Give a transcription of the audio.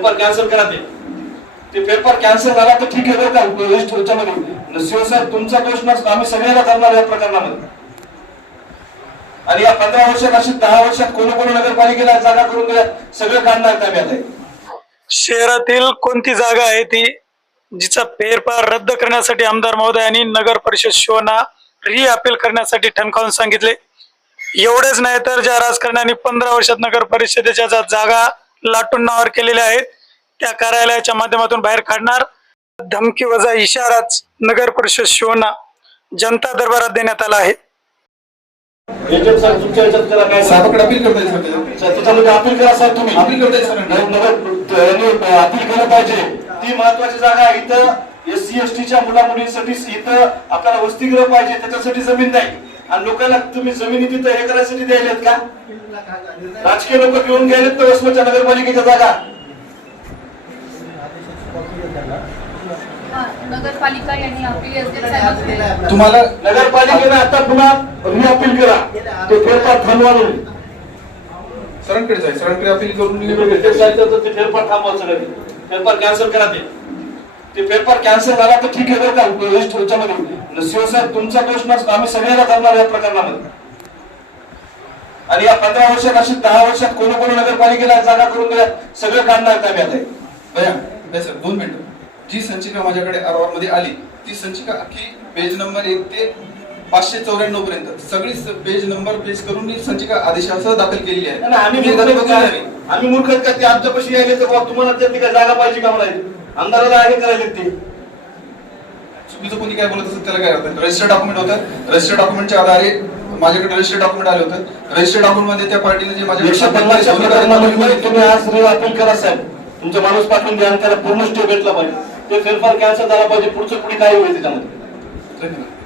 Paper cancel करा ते. ते पेपर कॅन्सल झाला तर ठीक आहे का. दोष लिस्ट याच्यामध्ये साहेब तुमचा दोष नसतो आम्ही सगळ्याला करणार या प्रकरणामध्ये. आणि या पंधरा वर्षात अशी दहा वर्षात कोणी कोणी नगरपालिकेला जागा करून दिल्या सगळं काढणार आहेत आम्ही आता शहरातील कोणती जागा आहे ती जिचा फेरफार रद्द करण्यासाठी आमदार महोदयांनी नगर परिषद शिवना री अपील करण्यासाठी ठणकावून सांगितले. एवढेच नाही तर ज्या राजकारण्याने पंधरा वर्षात नगर परिषदेच्या ज्या जागा लाटून नावावर केलेल्या आहेत. त्या कार्यालयाच्या माध्यमातून बाहेर काढणार. धमकी वजा इशाराच नगर परिषद शोना जनता दरबारात देण्यात आला आहे. ती महत्वाची जागा आहे. इथं एस सी एस टीच्या मुला मुलींसाठी इथं आपल्याला वसतिगृह पाहिजे. त्याच्यासाठी जमीन नाही. आणि लोकांना तुम्ही जमिनी तिथं हे करायसाठी द्यायलेत का? राजकीय लोक घेऊन गेलेत तर वसमतच्या नगरपालिकेच्या जागा? हा, नगरपालिका यांनी अपील तुम्हाला नगरपालिकेनं आता पुन्हा रि अपील करा ते फेरफार थांबवा म्हणून. सरांकडे जाईल सरांकडे अपील करून ते सांगितलं तर ते फेरफार थांबवा सगळं फेरफार कॅन्सल करा ते. ते पेपर कॅन्सल झाला तर ठीक आहे बरं का. लिस्ट याच्यामध्ये शिवसाहेब तुमचा दोष नसतो आम्ही सगळ्याला करणार या प्रकरणामध्ये. आणि या पंधरा वर्षात अशी दहा वर्षात कोणी कोणी नगरपालिकेला जागा करून दिल्या सगळं काढणार भैया सर दोन मिनिटं. जी संचिका माझ्याकडे आरवारमध्ये आली ती संचिका अख्खी पेज नंबर एक ते पाचशे चौऱ्याण्णव पर्यंत. सगळी पेज नंबर पेज करून मी संचिका आदेशासह दाखल केलेली आहे. आम्ही. आम्ही मूर्ख आहेत का? ते आमच्यापाशी यायले तर तुम्हाला त्यातली काय जागा पाहिजे का मला आमदाराला हे करायले ते? चुकीचं कोणी काय बोलत असेल त्याला काय अर्थ रजिस्टर डॉक्युमेंट होतं. रजिस्टर डॉक्युमेंटच्या आधारे माझ्याकडे रजिस्टर डॉक्युमेंट आले होतं. रजिस्टर डॉक्युमेंटमध्ये त्या पार्टीने जे प्रकरणामध्ये तुम्ही आज अपील करा साहेब. तुमचा माणूस पाठवून द्या आणि त्याला पूर्ण स्टे भेटला पाहिजे ते फेरफार कॅन्सल झाला पाहिजे. पुढचं पुढे काय होईल त्याच्यामध्ये? धन्यवाद.